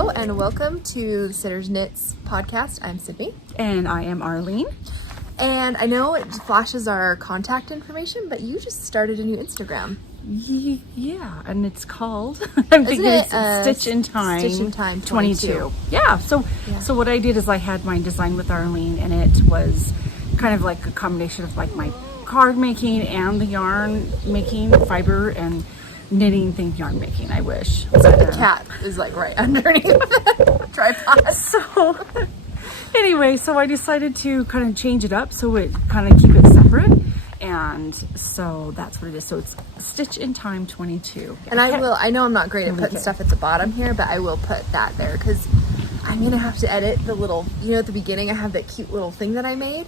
Hello and welcome to the Sidders Knits podcast. I'm Sydney. And I am Arlene. And I know it flashes our contact information, but you just started a new Instagram. Yeah, and it's called, I'm thinking it's Stitch in Time 22. Yeah, so what I did is I had my design with Arlene, and it was kind of like a combination of like my card making and the yarn making, fiber and knitting thing, yarn making, I wish. The cat is like right underneath the tripod. So anyway, so I decided to kind of change it up so it kind of keep it separate. And so that's what it is. So it's Stitch in Time 22. And I know I'm not great at putting stuff at the bottom here, but I will put that there because I'm going to have to edit the little, at the beginning I have that cute little thing that I made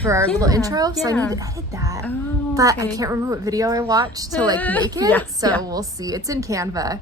for our little intro. So I need to edit that. Oh, but I can't remember what video I watched to like make it. We'll see. It's in Canva.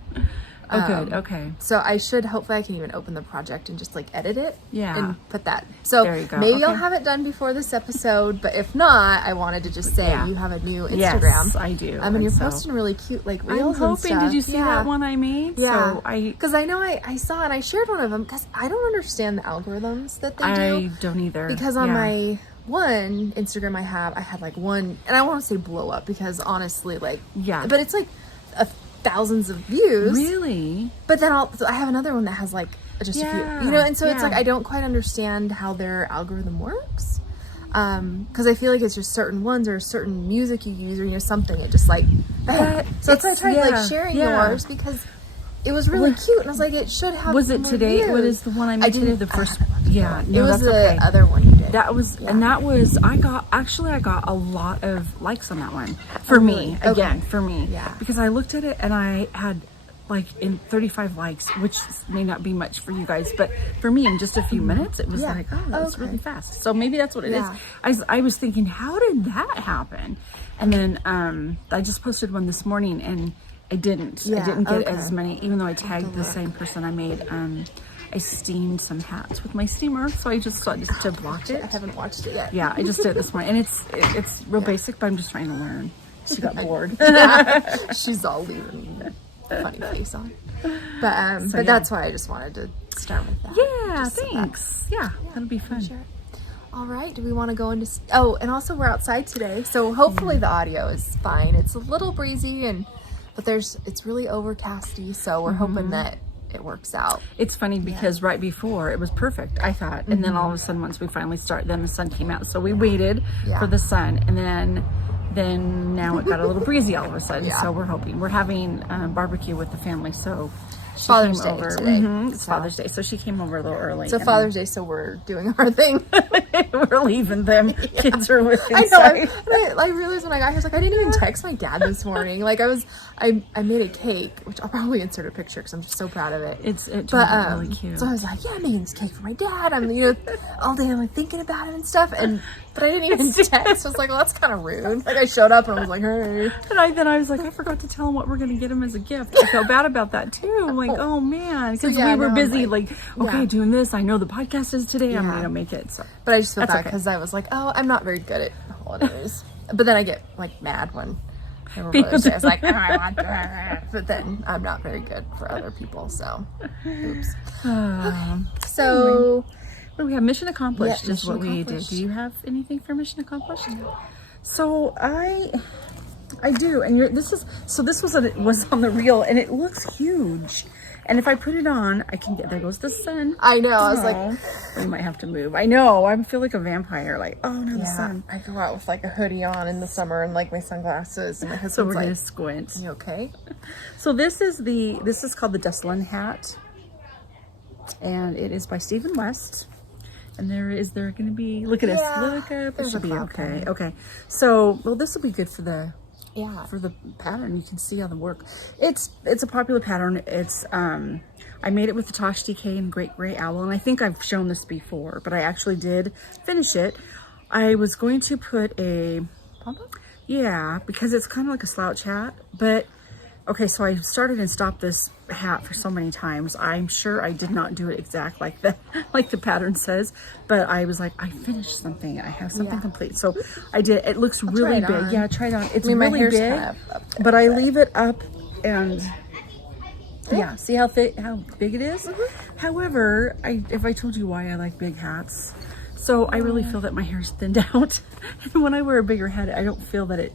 Oh, good. Okay. So hopefully I can even open the project and just like edit it. Yeah. And put that. So there you go. Maybe I'll have it done before this episode, but if not, I wanted to just say you have a new Instagram. Yes, I do. And you're posting really cute like reels I'm and hoping, stuff. did you see that one I made? Yeah. So because I know I saw and I shared one of them because I don't understand the algorithms that they do. I don't either. Because on my one Instagram I had like one, and I won't say blow up because honestly but it's like thousands of views. Really? But then I have another one that has like just a few, and so it's like I don't quite understand how their algorithm works. Because I feel like it's just certain ones or certain music you use or something. It just like so it's I tried like sharing yours because it was really cute, and I was like, it should have. Was it today? Views. What is the one I made today? The first. Yeah, no, it was the other one you did. That was, and that was. I got a lot of likes on that one for me. Again, for me. Yeah. Because I looked at it and I had like 35 likes, which may not be much for you guys, but for me, in just a few minutes, it was like, oh, that's really fast. So maybe that's what it is. I was thinking, how did that happen? And then I just posted one this morning, and I didn't get as many, even though I tagged the same person I made. I steamed some hats with my steamer, so I just thought just to block it. I haven't watched it yet. Yeah, I just did it this morning, and it's real basic, but I'm just trying to learn. She got bored. She's all leaving funny face on. But that's why I just wanted to start with that. Yeah, thanks. Yeah, that'll be fun. Sure. All right, do we want to go into... Oh, and also we're outside today, so hopefully the audio is fine. It's a little breezy, but it's really overcasty, so we're hoping that it works out. It's funny because right before it was perfect, I thought, and then all of a sudden once we finally started, then the sun came out, so we waited for the sun, and then now it got a little breezy all of a sudden. So we're having barbecue with the family, so she Father's came Day over today. It's Father's Day, so she came over a little early. So Father's Day, so we're doing our thing. We're leaving them. Kids are with inside. I realized when I got here, I was like, I didn't even text my dad this morning. Like I made a cake, which I'll probably insert a picture because I'm just so proud of it. It's really cute. So I was like, I'm making this cake for my dad. I'm all day I'm like thinking about it and stuff, but I didn't even text. I was like, well, that's kind of rude. Like I showed up and I was like, hey. And then I was like, I forgot to tell him what we're gonna get him as a gift. I felt bad about that too. I'm like, oh man, because we were busy, doing this. I know the podcast is today. I'm gonna make it. So, but I just feel bad because I was like, oh, I'm not very good at holidays. But then I get like mad when Mother's Day. I was like, oh, I want that. But then I'm not very good for other people. So, oops. So. Well, we have mission accomplished is what we did. Do you have anything for mission accomplished? No. So I do, and this was on the reel, and it looks huge. And if I put it on, I can get, there goes the sun. I know. I was like, we might have to move. I know. I feel like a vampire. Like, oh no, the sun. I go out with like a hoodie on in the summer and like my sunglasses, and my husband's so we're gonna squint. You okay? So this is called the Duslin hat, and it is by Stephen West. And there going to be, look at us, look up, it should be okay. Okay, so, well, this will be good for the pattern. You can see how the work, it's a popular pattern. It's, I made it with the Tosh DK and Great Gray Owl, and I think I've shown this before, but I actually did finish it. I was going to put a pom-pom? Yeah, because it's kind of like a slouch hat, but okay, so I started and stopped this hat for so many times. I'm sure I did not do it exact like the pattern says, but I was like, I finished something. I have something complete. So I did. It looks really big. On. Yeah, try it on. It's really big, but I leave it up and big. Yeah, see how thick, how big it is? However, if I told you why I like big hats, so I really feel that my hair's thinned out. And when I wear a bigger hat, I don't feel that it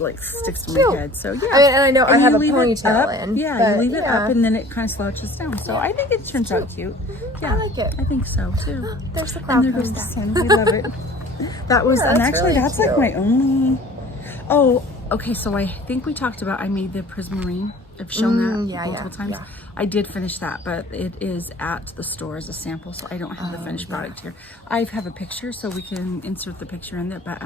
like sticks to my head. So yeah. I mean, and I know I have a leave it ponytail up. in. Yeah, you leave it up and then it kind of slouches down. So I think it turns out cute. Yeah, I like it. I think so too. There's the cloud. And there goes the sun. We love it. That was, and actually really that's cute. like my only, oh, okay. So I think we talked about, I made the prismarine. I've shown that multiple times. Yeah. I did finish that, but it is at the store as a sample, so I don't have the finished product here. I have a picture, so we can insert the picture in there. But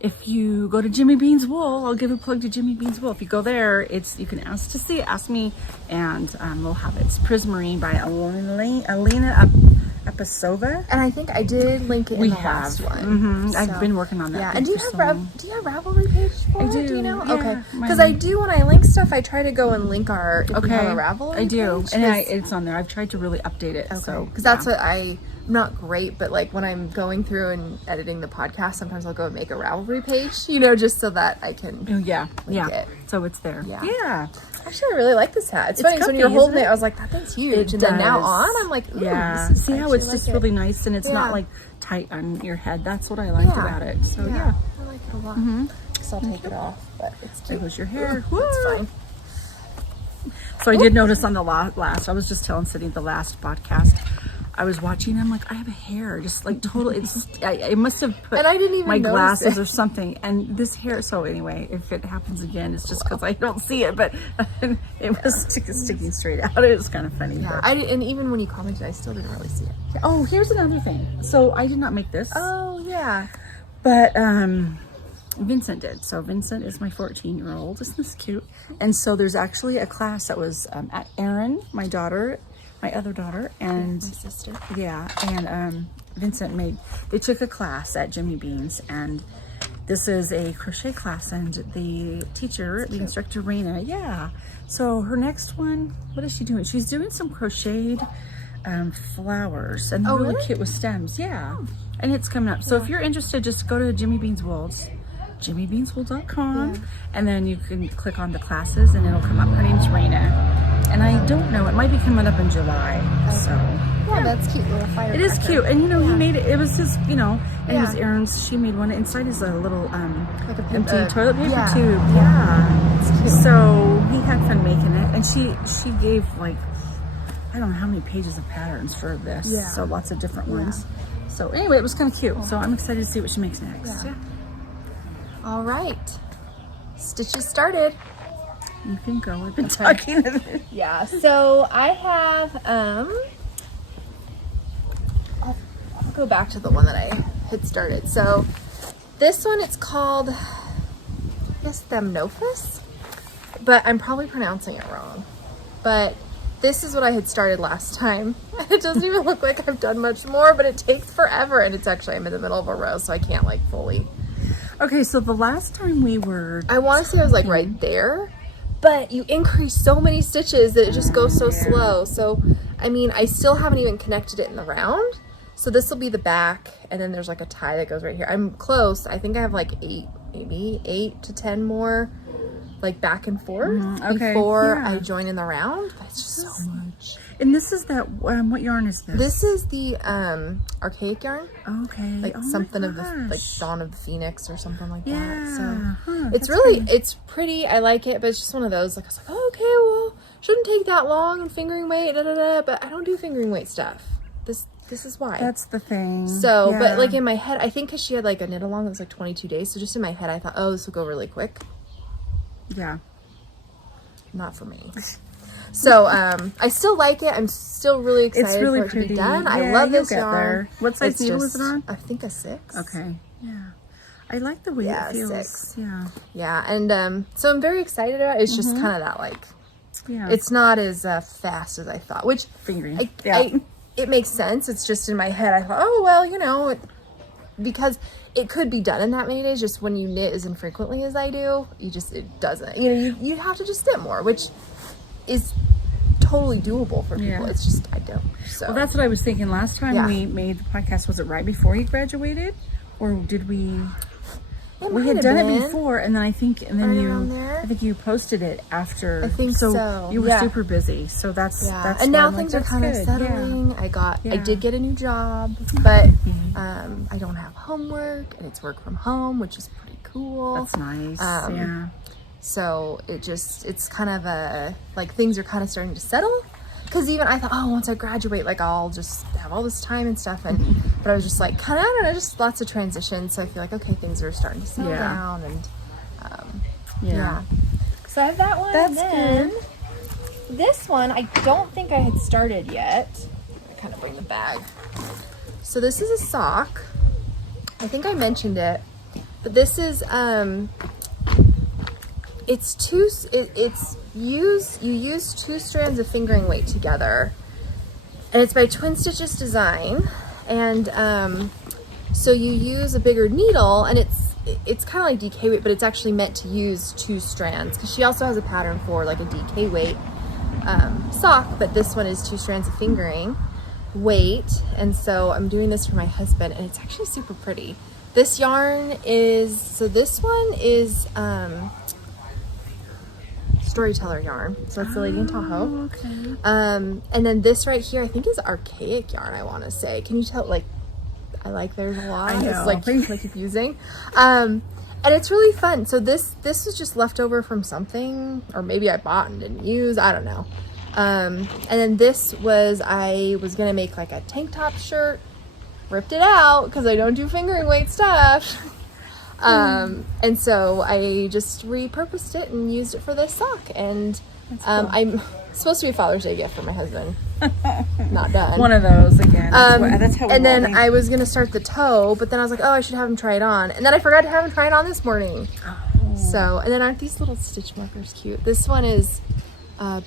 if you go to Jimmy Bean's Wool, I'll give a plug to Jimmy Bean's Wool. If you go there, you can ask to see it, ask me, and we'll have it. It's Prismarine by Alina Apasova. And I think I did link it in the last one. So, I've been working on that. Yeah, and do you have Ravelry page for it? do. Do you know? Yeah, okay, because I do when I link stuff, I try to go and link our if we have a Ravelry. I do, page, and it's on there. I've tried to really update it. So because that's what I'm not great, but like when I'm going through and editing the podcast, sometimes I'll go and make a Ravelry page, just so that I can. Oh yeah, link it. So it's there. Yeah. Actually, I really like this hat. It's funny, because when comfy, you were holding isn't it, I was like, that thing's huge. It Then now does. on, I'm like, ooh, yeah. this is See how it's actually just really nice and it's not like tight on your head. That's what I liked about it. So yeah. I like it a lot. So I'll take it off, but it's cute. There goes your hair. It's fine. So I did notice on the last, I was just telling Sydney the last podcast, I was watching, I'm like, I have a hair, just like totally, I must have put and I didn't even my notice glasses it. or something, and this hair, so anyway, if it happens again, it's just because I don't see it, but it was sticking straight out. It was kind of funny. Yeah, and even when you commented, I still didn't really see it. Oh, here's another thing. So I did not make this. Oh, yeah. But Vincent did. So Vincent is my 14-year-old. Isn't this cute? And so there's actually a class that was at Erin, my daughter, my other daughter, and my sister. Yeah, and Vincent they took a class at Jimmy Bean's, and this is a crochet class, and the teacher, the instructor, Raina, so her next one, what is she doing? She's doing some crocheted flowers, and they're really cute with stems, and it's coming up. So if you're interested, just go to Jimmy Bean's Wool's, jimmybeanswool.com, and then you can click on the classes, and it'll come up. Her name's Raina. And I don't know, it might be coming up in July, so. Yeah, that's cute little firecracker. It is cute, and he made it, it was just, and it was Erin's, she made one, inside is a little like a empty toilet paper tube, It's cute. So he had fun making it, and she gave like, I don't know how many pages of patterns for this, so lots of different ones. So anyway, it was kind of cute, so I'm excited to see what she makes next. All right, stitches started. You can go, I've been talking. Yeah, so I have, I'll go back to the one that I had started. So this one, it's called, I guess, Thamnophis, but I'm probably pronouncing it wrong. But this is what I had started last time. And it doesn't even look like I've done much more, but it takes forever. And it's actually, I'm in the middle of a row, so I can't like fully. Okay, so the last time we were... I want to say I was like right there. But you increase so many stitches that it just goes so slow. So, I mean, I still haven't even connected it in the round. So this will be the back, and then there's like a tie that goes right here. I'm close. I think I have like 8 to 10 more, like back and forth before I join in the round. But it's just so much. And this is that, what yarn is this? This is the archaic yarn. Okay. Like something of the, like Dawn of the Phoenix or something like that. So it's really, it's pretty. I like it, but it's just one of those, like, I was like, oh, okay, well, shouldn't take that long and fingering weight, but I don't do fingering weight stuff. This is why. That's the thing. So, but like in my head, I think because she had like a knit along that was like 22 days. So just in my head, I thought, oh, this will go really quick. Yeah. Not for me. So, I still like it. I'm still really excited really for it to be pretty. done. Yeah, I love this you'll get yarn. there. What size needle was it on? I think a 6. Okay. Yeah. I like the way it feels. 6. Yeah. Yeah, and so I'm very excited about it. It's just kind of that, like, it's not as fast as I thought, which fingering. It makes sense. It's just in my head. I thought, oh, well, because it could be done in that many days. Just when you knit as infrequently as I do, it doesn't. You have to just knit more, which is totally doable for people. It's just, I don't. So. Well, that's what I was thinking last time we made the podcast. Was it right before he graduated? Or did we... We had done it before, and then I think you posted it after. I think so. You were super busy, so that's and now things are kind of settling. I did get a new job, but I don't have homework, and it's work from home, which is pretty cool. That's nice. So it's kind of like things are kind of starting to settle. Because even I thought, oh, once I graduate, like I'll just have all this time and stuff, but I was just like, kind of, I don't know, just lots of transitions. So I feel like, okay, things are starting to settle down, and So I have that one. That's good. This one, I don't think I had started yet. I kind of bring the bag. So this is a sock. I think I mentioned it, but this is you use 2 strands of fingering weight together, and it's by Twin Stitches Design, and so you use a bigger needle, and it's kind of like DK weight, but it's actually meant to use 2 strands, because she also has a pattern for like a DK weight sock, but this one is 2 strands of fingering weight. And so I'm doing this for my husband, and it's actually super pretty. This yarn is, so this one is Storyteller yarn, so that's the Lady in Tahoe. Okay. And then this right here, I think is Archaic yarn, I want to say. Can you tell? Like, I like theirs a lot. I know. It's like confusing, and it's really fun. So this was just left over from something, or maybe I bought and didn't use, I don't know. And then this was, I was gonna make like a tank top shirt, ripped it out because I don't do fingering weight stuff. And so I just repurposed it and used it for this sock, and That's cool. I'm supposed to be a Father's Day gift for my husband. Not done. One of those again. That's how we and then want it. I was gonna start the toe, but then I was like, oh, I should have him try it on, and then I forgot to have him try it on this morning. Oh. So, and then aren't these little stitch markers cute? This one is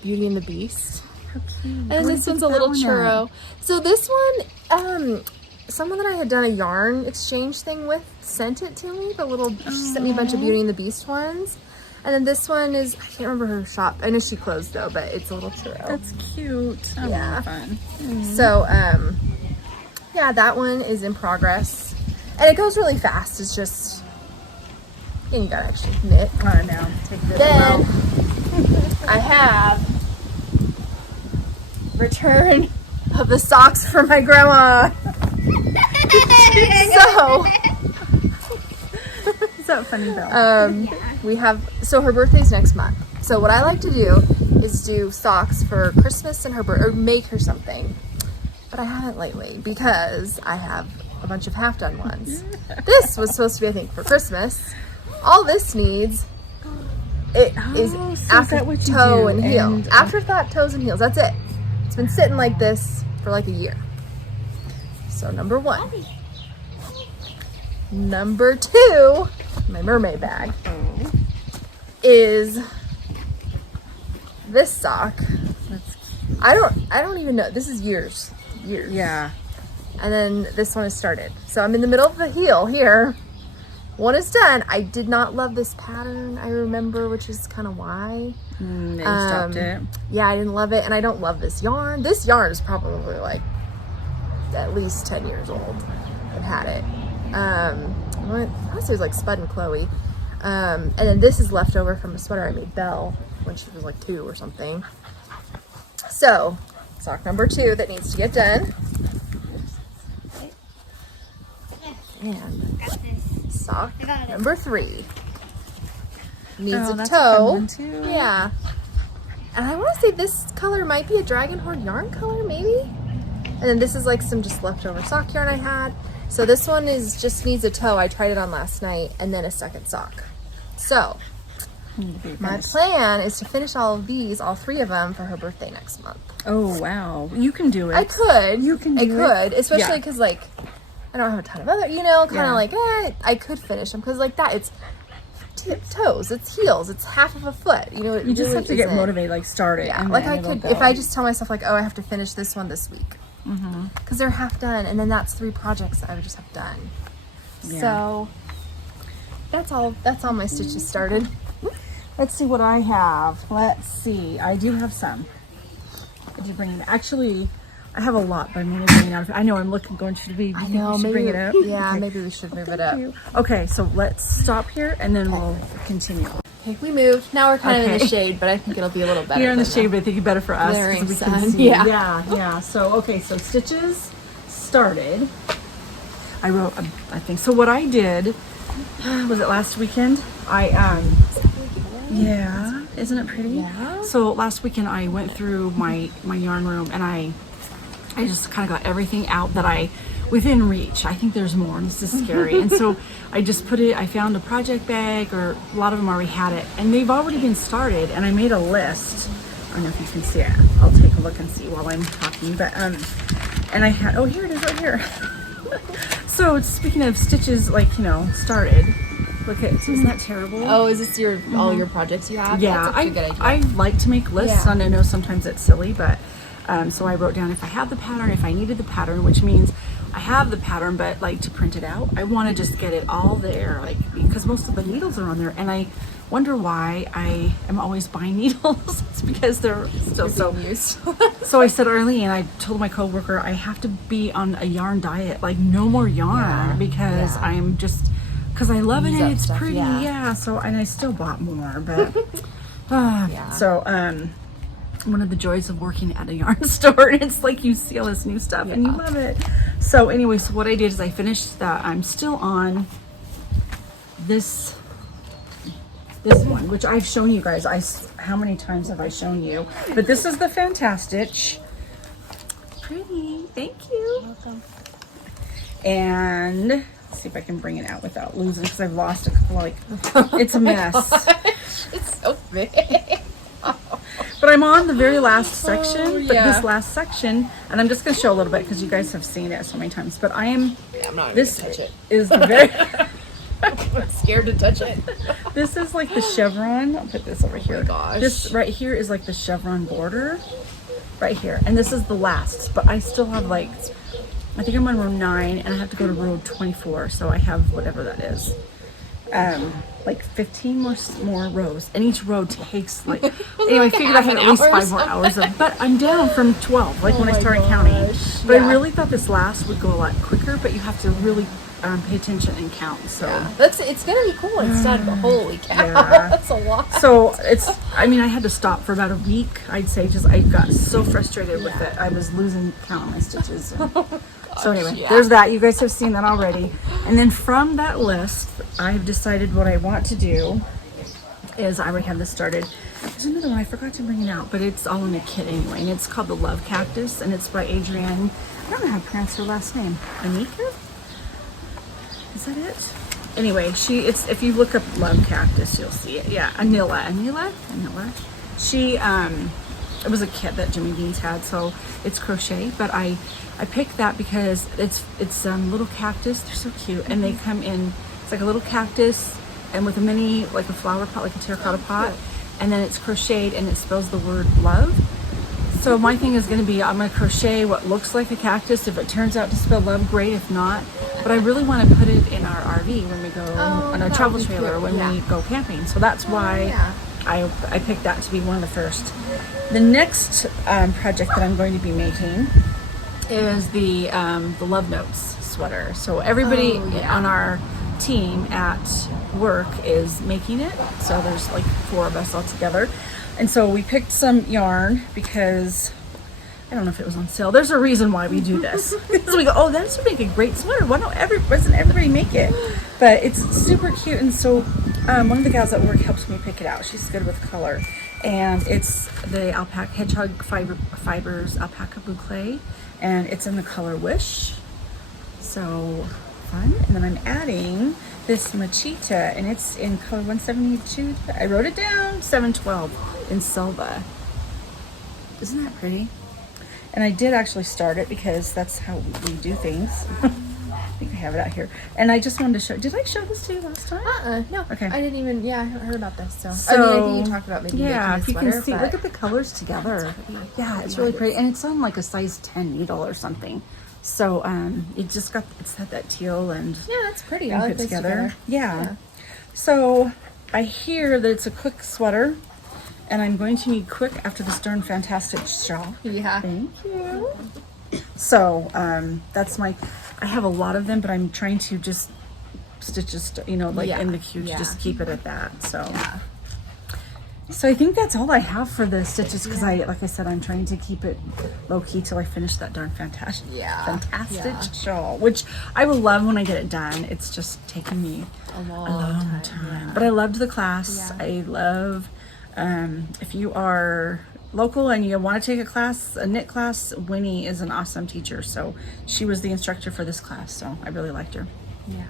Beauty and the Beast, How cute. and Where this did one's you a get little that one churro. at? So this one, someone that I had done a yarn exchange thing with sent it to me. She sent me a bunch of Beauty and the Beast ones. And then this one is, I can't remember her shop. I know she closed though, but it's a little churro. That's cute. Oh, Yeah. fun. So, yeah, that one is in progress. And it goes really fast. It's just, and you gotta actually knit. I know. Take this Then out. I have return of the socks for my grandma. So, Is that funny though? we have, so her birthday's next month. So what I like to do is do socks for Christmas and her or make her something. But I haven't lately because I have a bunch of half done ones. This was supposed to be, I think, for Christmas. All this needs is so after is that what you toe do? and heel. And- Afterthought, toes and heels. That's it. It's been sitting like this for like a year. So number 1. Number 2, my mermaid bag, is this sock. That's I don't even know. This is years. Yeah. And then this one is started. So I'm in the middle of the heel here. One is done. I did not love this pattern, I remember, which is kind of why. They stopped it. Yeah, I didn't love it, and I don't love this yarn. This yarn is probably like at least 10 years old. I've had it. I want to say it was like Spud and Chloe. And then this is left over from a sweater I made Belle when she was like 2 or something. So, sock number 2 that needs to get done. And sock number 3 needs Oh, a that's a fun toe. one too. Yeah. And I want to say this color might be a dragon horn yarn color, maybe. And then this is like some just leftover sock yarn I had. So this one is just needs a toe. I tried it on last night, and then a second sock. So my plan is to finish all 3 of them for her birthday next month. Oh wow, you can do it. I could. You can I do could, it. especially Yeah. because like I don't have a ton of other, kind of Yeah. like I could finish them because like that it's toes, it's heels, it's half of a foot. You know, it You just really have to get isn't. motivated, like start it. Yeah, and like then I it'll could go. if I just tell myself like, oh, I have to finish this one this week because they're half done, and then that's 3 projects that I would just have done. Yeah. So that's all. That's all my stitches started. Let's see what I have. Let's see. I do have some. I did bring them. Actually, I have a lot, but I'm only getting out of it. I know I'm looking, should we, I know, we should maybe, bring it up? Yeah, Okay. maybe we should move it up. Okay, so let's stop here and then we'll continue. Okay, we moved. Now we're kind of in the shade, but I think it'll be a little better. You're in the shade, but I think it's better for us glaring because we sun. can see. Yeah. Yeah. So, okay, so stitches started. I wrote, I think, so what I did, was it last weekend? Yeah, isn't it pretty? Yeah. So last weekend I went through my yarn room and I just kind of got everything out that within reach. I think there's more, and this is scary. And so I just I found a project bag, or a lot of them already had it, and they've already been started, and I made a list. I don't know if you can see it. I'll take a look and see while I'm talking, but, and I had, oh, here it is right here. So speaking of stitches, like, started, look at, isn't that terrible? Oh, is this all your projects you have? Yeah, That's a good idea. I like to make lists, Yeah. and I know sometimes it's silly, but so I wrote down if I had the pattern, if I needed the pattern, which means I have the pattern, but like to print it out, I want to just get it all there, like, because most of the needles are on there, and I wonder why I am always buying needles. It's because they're still so used. So I said early, and I told my coworker I have to be on a yarn diet, like no more yarn, because I'm just, because I love it and it's stuff, pretty, yeah. So, and I still bought more, but so one of the joys of working at a yarn store, it's like you see all this new stuff and you love it. So anyway, so what I did is I finished that. I'm still on this one, which I've shown you guys. How many times have I shown you? But this is the Fantastic. Pretty, thank you. Welcome. And let's see if I can bring it out without losing, because I've lost a couple, like, it's a mess. It's so big. But I'm on the very last section, but yeah. this last section, and I'm just going to show a little bit because you guys have seen it so many times, but I'm not this gonna touch it. is the very, I'm scared to touch it. this is like the chevron. I'll put this over here. Oh my gosh. This right here is like the chevron border right here. And this is the last, but I still have, like, I think I'm on row 9 and I have to go to row 24. So I have whatever that is. Like 15 more rows, and each row takes like, anyway, I figured I had at least 5 more hours of, but I'm down from 12, like when I started counting. But I really thought this last would go a lot quicker, but you have to really pay attention and count. So it's gonna be cool instead, but holy cow, that's a lot. So I mean, I had to stop for about a week, I'd say, just I got so frustrated with it. I was losing count on my stitches. So anyway, there's that. You guys have seen that already. And then from that list, I've decided what I want to do is, I already have this started. There's another one I forgot to bring it out, but it's all in a kit anyway, and it's called the Love Cactus, and it's by Adrienne. I don't know how to pronounce her last name. Anika? Is that it? Anyway, it's if you look up Love Cactus, you'll see it. Yeah, Anila. She it was a kit that Jimmy Dean's had, so it's crochet, but I picked that because it's little cactus. They're so cute, and they come in, it's like a little cactus and with a mini, like a flower pot, like a terracotta pot, and then it's crocheted and it spells the word love. So my thing is going to be, I'm going to crochet what looks like a cactus. If it turns out to spell love, great. If not, but I really want to put it in our RV when we go on our travel trailer when we go camping. So that's why I picked that to be one of the first. The next project that I'm going to be making is the Love Notes sweater. So everybody on our team at work is making it. So there's like 4 of us all together. And so we picked some yarn because I don't know if it was on sale. There's a reason why we do this. So we go, oh, that would make a great sweater. Why doesn't everybody make it? But it's super cute. And so one of the gals at work helps me pick it out. She's good with color. And it's the alpaca hedgehog fibers alpaca boucle, and it's in the color Wish. So fun. And then I'm adding this machita, and it's in color 172. I wrote it down, 712 in Selva. Isn't that pretty? And I did actually start it because that's how we do things. I think I have it out here. And I just wanted to show, did I show this to you last time? No. Okay. I didn't even, I haven't heard about this. So I mean, I think you talked about maybe making a if you sweater, can see, but look at the colors together. Yeah, it's really pretty. And it's on like a size 10 needle or something. So it's had that teal and it's pretty. I like put this together. Yeah. So I hear that it's a quick sweater, and I'm going to need quick after this darn fantastic shawl. Yeah. Thank you. So that's I have a lot of them, but I'm trying to just stitch just, you know, like in the queue to just keep it at that. So so I think that's all I have for the stitches, because like I said, I'm trying to keep it low key till I finish that darn fantastic shawl, which I will love when I get it done. It's just taking me a long time. But I loved the class. I love, if you are local and you want to take a knit class, Winnie is an awesome teacher. So she was the instructor for this class. So I really liked her. Yeah.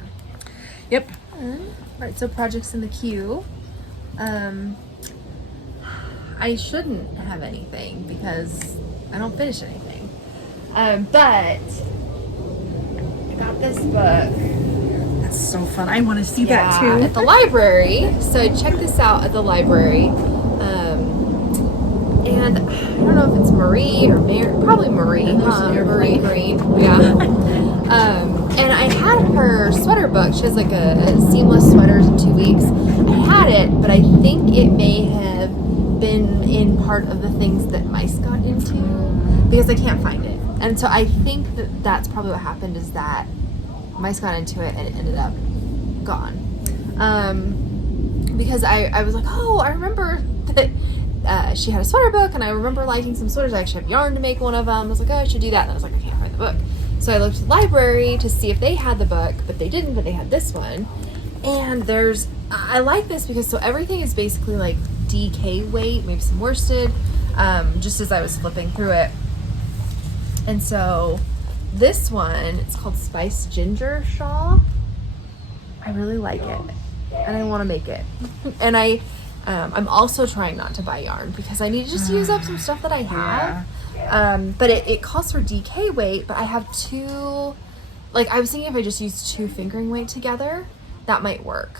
Yep. Right. So projects in the queue. I shouldn't have anything because I don't finish anything. But I got this book. That's so fun. I want to see that too. At the library. So I checked this out at the library. And I don't know if it's Marie or Mary, probably Marie. Marie Green. Yeah. And I had her sweater book. She has like a seamless sweaters in 2 weeks. I had it, but I think it may have been in part of the things that mice got into because I can't find it. And so I think that that's probably what happened, is that mice got into it and it ended up gone. Because I was like, oh, I remember that she had a sweater book and I remember liking some sweaters. I actually have yarn to make one of them. I was like, oh, I should do that. And I was like, I can't find the book. So I looked at the library to see if they had the book, but they didn't, but they had this one. And I like this because so everything is basically like DK weight, maybe some worsted, just as I was flipping through it. And so this one, it's called Spiced Ginger Shawl. I really like it and I want to make it. And I'm also trying not to buy yarn because I need to just use up some stuff that I have. But it calls for DK weight, but I have two, like I was thinking if I just used 2 fingering weight together, that might work.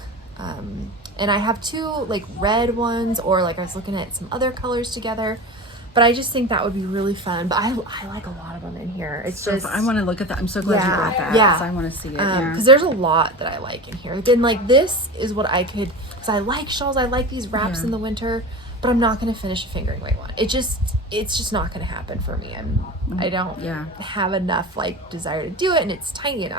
And I have 2 like red ones, or like I was looking at some other colors together, but I just think that would be really fun. But I like a lot of them in here. It's so just fun. I want to look at that. I'm so glad you brought that. Yeah, I want to see it. Because there's a lot that I like in here. Again, like this is what I could, because I like shawls. I like these wraps in the winter, but I'm not going to finish a fingering weight one. It's just not going to happen for me. I don't have enough like desire to do it, and it's tiny and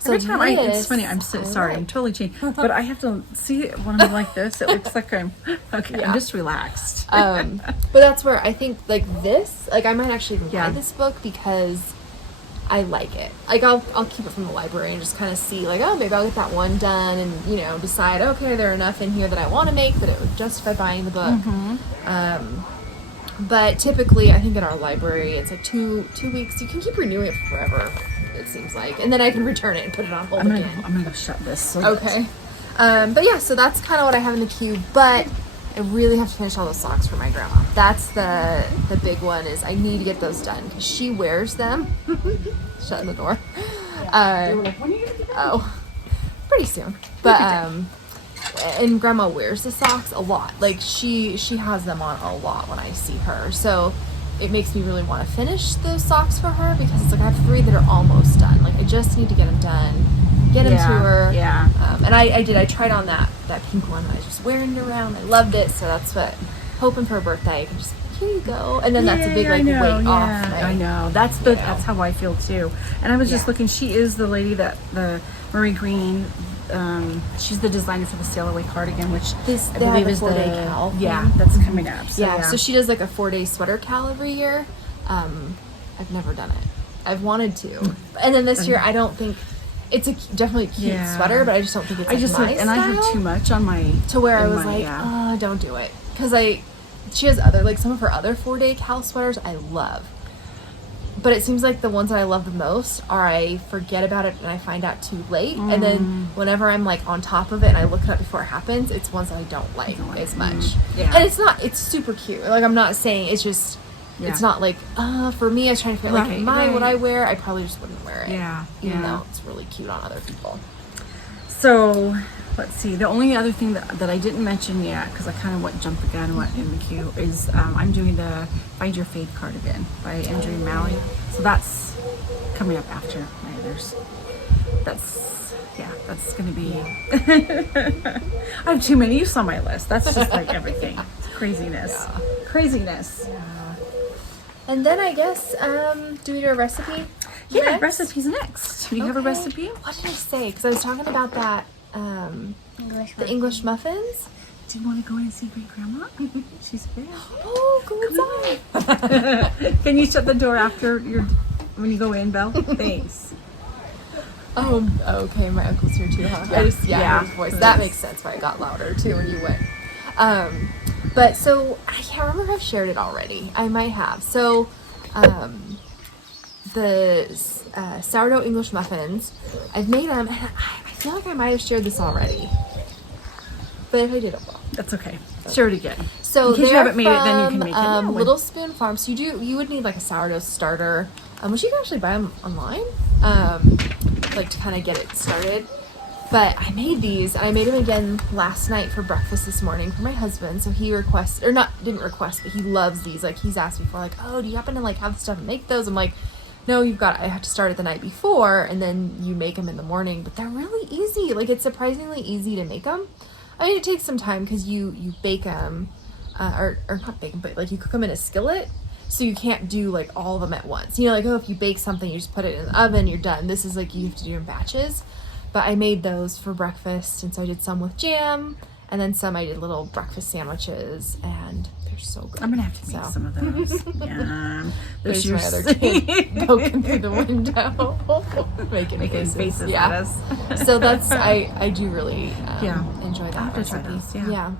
So every time it's funny. I'm sorry. I'm totally changing, but I have to see it when I'm like this. It looks like I'm okay. I'm just relaxed. But that's where I think like this, like I might actually even buy this book because I like it. Like I'll keep it from the library and just kind of see like, oh, maybe I'll get that one done and, you know, decide, okay, there are enough in here that I want to make that it would justify buying the book. But typically I think in our library it's like 2 weeks. You can keep renewing it forever, it seems like, and then I can return it and put it on hold again. I'm gonna go shut this. Okay. But yeah, so that's kind of what I have in the queue, but I really have to finish all those socks for my grandma. That's the big one, is I need to get those done because she wears them. Shutting the door. Pretty soon. But and grandma wears the socks a lot. Like she has them on a lot when I see her. So it makes me really want to finish those socks for her because it's like I have 3 that are almost done. Like I just need to get them done. Get them to her. Yeah. And I tried on that pink one and I was just wearing it around. I loved it. So that's what, hoping for her birthday, I can just, here you go. And then that's a big like weight off. I know. That's how I feel too. And I was just looking, she is the lady that the Marie Green, she's the designer for the Sail Away cardigan, which I believe is the 4-day cal. Yeah, that's coming up. So, so she does like a 4-day sweater cal every year. I've never done it. I've wanted to. And then this year I don't think, it's definitely a cute sweater, but I just don't think it's my style. I have too much on my, to where I was like, don't do it. Because she has other, like some of her other 4-day cal sweaters I love. But it seems like the ones that I love the most are I forget about it and I find out too late. And then whenever I'm like on top of it and I look it up before it happens, it's ones that I don't like as much. And it's super cute. Like I'm not saying it's just, it's not like, for me, I was trying to figure out like, what I wear, I probably just wouldn't wear it. Even though it's really cute on other people. So let's see. The only other thing that I didn't mention yet, because I kind of jumped the gun in the queue, is I'm doing the Find Your Fade cardigan by Andrew Malley. So that's coming up after my others. That's going to be... I have too many. You saw my list. That's just like everything. Craziness. Craziness. And then I guess, do we do a recipe? Yeah, next? recipe's next. Do you have a recipe? What did I say? Because I was talking about that, the English muffins. Do you want to go in and see Great Grandma? She's there. Oh, go inside. Can you shut the door after when you go in, Belle? Thanks. Oh, okay. My uncle's here too, huh? Yeah. I just, I heard his voice. That makes sense why it got louder too when you went. But so I can't remember if I've shared it already. I might have. So, the sourdough English muffins, I've made them, and I feel like I might have shared this already. But if I did, it will. That's okay. Share it again. So in case you they're haven't made it, then you can make it. Yeah, Little Spoon Farm. So you would need like a sourdough starter, which you can actually buy them online, like to kind of get it started. But I made these, and I made them again last night for breakfast this morning for my husband. So he didn't request, but he loves these. Like he's asked me for like, oh, do you happen to like have stuff to make those? I'm like, no, I have to start it the night before, and then you make them in the morning. But they're really easy. Like it's surprisingly easy to make them. I mean, it takes some time because you bake them, or not bake them, but like you cook them in a skillet. So you can't do like all of them at once. You know, like, oh, if you bake something, you just put it in the oven, you're done. This is like you have to do in batches. But I made those for breakfast, and so I did some with jam, and then some I did little breakfast sandwiches, and they're so good. I'm gonna have to make some of those. Yeah. There's my other kid poking through the window, making faces at us. So that's I do really enjoy that. I'll have to try recipe. those. Yeah.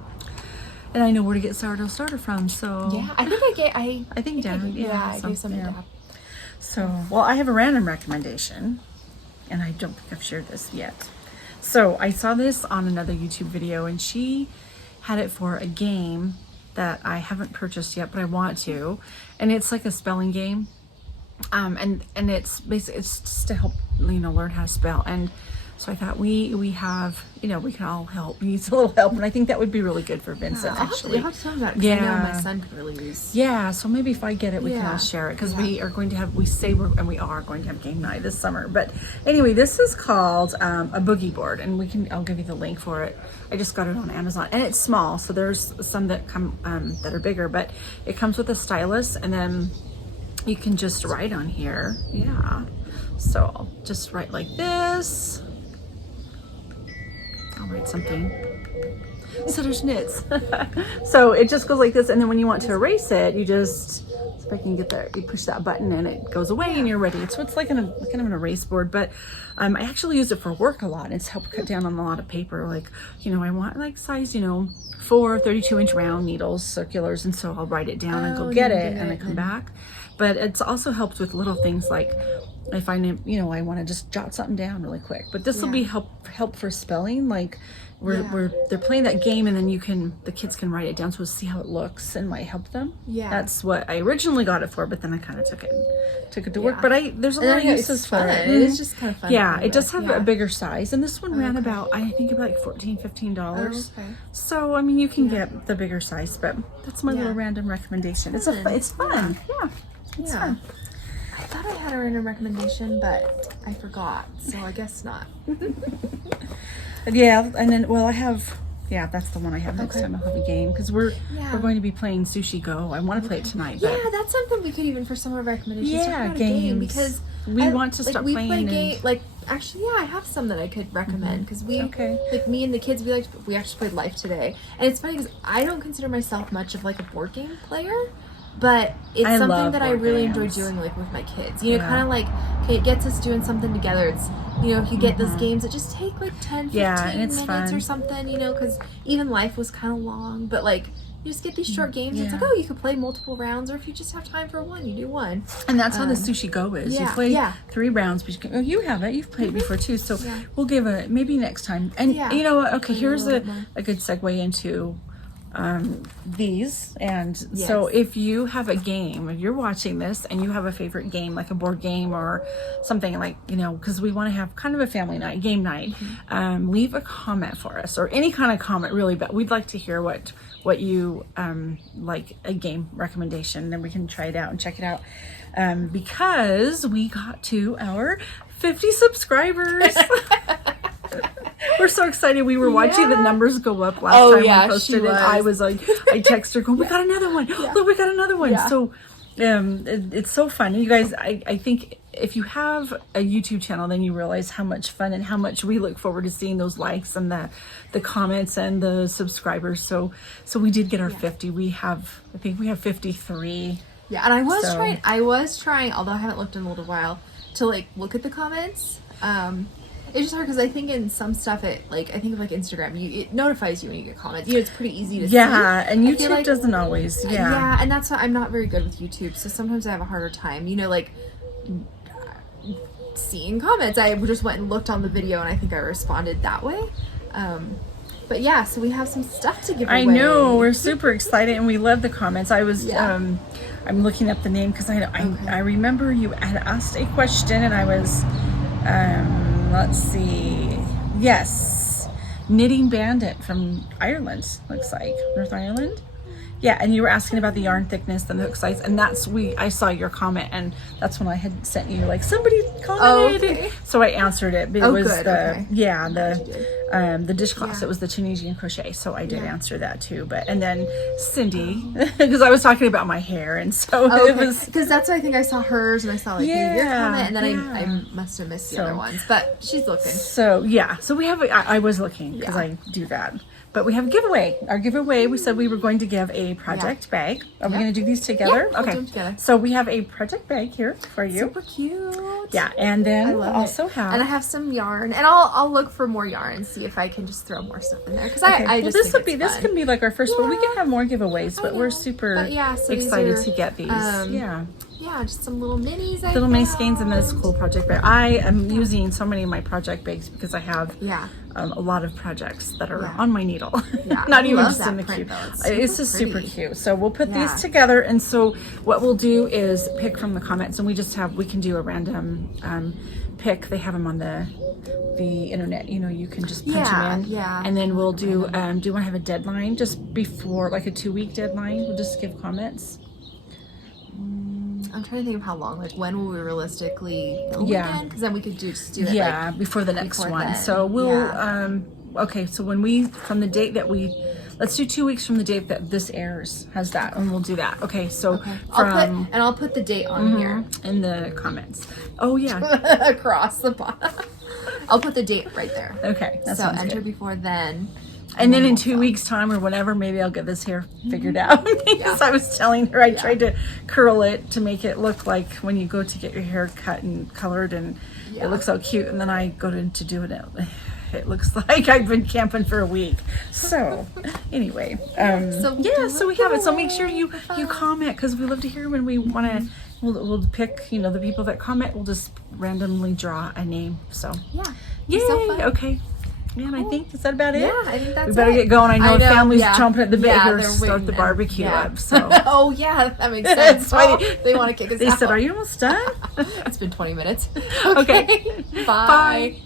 And I know where to get sourdough starter from. So yeah, I think I think Dad. I gave some to Dad. So well, I have a random recommendation. And I don't think I've shared this yet. So I saw this on another YouTube video, and she had it for a game that I haven't purchased yet, but I want to. And it's like a spelling game. And it's basically, it's just to help, learn how to spell. And so I thought we have, we can all help. We need a little help. And I think that would be really good for Vincent, actually. I'll have to tell him about it, 'cause I know my son could really use. Yeah, so maybe if I get it, we can all share it. Because we are going to have, we are going to have game night this summer. But anyway, this is called a boogie board. And I'll give you the link for it. I just got it on Amazon. And it's small, so there's some that come, that are bigger. But it comes with a stylus, and then you can just write on here. Yeah. So I'll just write like this. I'll write something. Sidders knits. So it just goes like this, and then when you want to erase it, you just, if I can get there, you push that button and it goes away and you're ready. So it's like kind of an erase board, but I actually use it for work a lot. It's helped cut down on a lot of paper. Like, I want like size, 4 32-inch round needles, circulars, and so I'll write it down and go get it, and I come back. But it's also helped with little things like if I want to just jot something down really quick. But this will be help for spelling, like where they're playing that game, and then the kids can write it down, so we'll see how it looks and might help them. Yeah, that's what I originally got it for, but then I kind of took it to work. But there's a lot of uses for it. It is just kind of fun. Yeah, it does have a bigger size, and this one ran about, I think, about like $14-15. Oh, okay. So I mean, you can get the bigger size, but that's my little random recommendation. It's fun. Yeah. It's fun. I thought I had a random recommendation, but I forgot, so I guess not. Yeah, and then, I have, that's the one I have next time. I'll have a game, because we're going to be playing Sushi Go. I want to play it tonight. But that's something we could even, for some of our recommendations, games. A game, because we want to start playing. We play game, actually, I have some that I could recommend, because like me and the kids, we actually played Life today, and it's funny because I don't consider myself much of like a board game player. But it's something that I really enjoy doing, like with my kids. Kind of like, it gets us doing something together. It's, if you get those games that just take like 10, 15 minutes fun. Or something, because even Life was kind of long. But like, you just get these short games. It's like, you could play multiple rounds, or if you just have time for one, you do one. And that's how the Sushi Go is. You play 3 rounds, but you have it. You've played before too. So we'll give maybe next time. And you know what? Okay, here's a good segue into these. And so if you have a game, if you're watching this and you have a favorite game, like a board game or something, like, because we want to have kind of a family night, game night, leave a comment for us, or any kind of comment really, but we'd like to hear what you like, a game recommendation, then we can try it out and check it out, because we got to our 50 subscribers. We're so excited. We were watching the numbers go up last time we posted it. I was like, I texted her going, we got another one. Look, we got another one. So it's so fun. You guys, I think if you have a YouTube channel, then you realize how much fun and how much we look forward to seeing those likes and the comments and the subscribers. So we did get our 50. I think we have 53. Yeah, and I was trying, although I haven't looked in a little while, to like look at the comments. It's just hard because I think in some stuff I think of like Instagram, it notifies you when you get comments. It's pretty easy to see. Yeah, and YouTube doesn't always. Yeah. Yeah, and that's why I'm not very good with YouTube, so sometimes I have a harder time. Like seeing comments. I just went and looked on the video, and I think I responded that way. But yeah, so we have some stuff to give away. I know, we're super excited, and we love the comments. I was, I'm looking up the name because I remember you had asked a question, and I was, let's see, yes, Knitting Bandit from Ireland, looks like, North Ireland. Yeah, and you were asking about the yarn thickness and the hook size, and I saw your comment, and that's when I had sent you, like, somebody commented. Oh, okay. So I answered it. But it was good. Okay. Yeah, the dishcloth. It was the Tunisian crochet, so I did answer that too. And then Cindy, because I was talking about my hair, and so it was, because that's why I think I saw hers, and I saw like your comment, and then I must have missed the other ones, but she's looking. So we have. I was looking because I do that. But we have a giveaway. Our giveaway, we said we were going to give a project bag. Are we going to do these together? Yeah, okay. We'll do them together. So we have a project bag here for you. Super cute. Yeah, and then we'll also have. And I have some yarn, and I'll look for more yarn and see if I can just throw more stuff in there. Because I just this can be like our first one. We can have more giveaways, but we're super excited to get these. Yeah, just some little minis. Little mini skeins and this cool project bag. I am using so many of my project bags because I have a lot of projects that are on my needle. Yeah, not even just in the cute. It's just super cute. So we'll put these together, and so what we'll do is pick from the comments, and we can do a random pick. They have them on the internet. You can just punch them in. Yeah. And then we'll do. Do you want to have a deadline just before, like a 2-week deadline? We'll just give comments. I'm trying to think of how long, like when will we realistically film again? Because then we could just do it before the next one. So we'll okay, so from the date that let's do 2 weeks from the date that this airs, has that, and we'll do that. Okay, so I'll put the date on here in the comments. Oh yeah. Across the bottom. I'll put the date right there. Okay, that sounds enter good. before then. And then in 2 weeks time or whatever, maybe I'll get this hair figured out. Because I was telling her I tried to curl it to make it look like when you go to get your hair cut and colored, and it looks so cute. And then I go to do it. It looks like I've been camping for a week. So anyway, so we have it. So make sure you comment, because we love to hear when we want to. We'll pick, the people that comment. We'll just randomly draw a name. So yay! So okay. Yeah, and I think, is that about it? Yeah, I think that's it. We better get going. I know families chomping at the bit here to start the barbecue up. So. Oh, yeah, that makes sense. They want to kick us out. They said, are you almost done? It's been 20 minutes. Okay. Bye.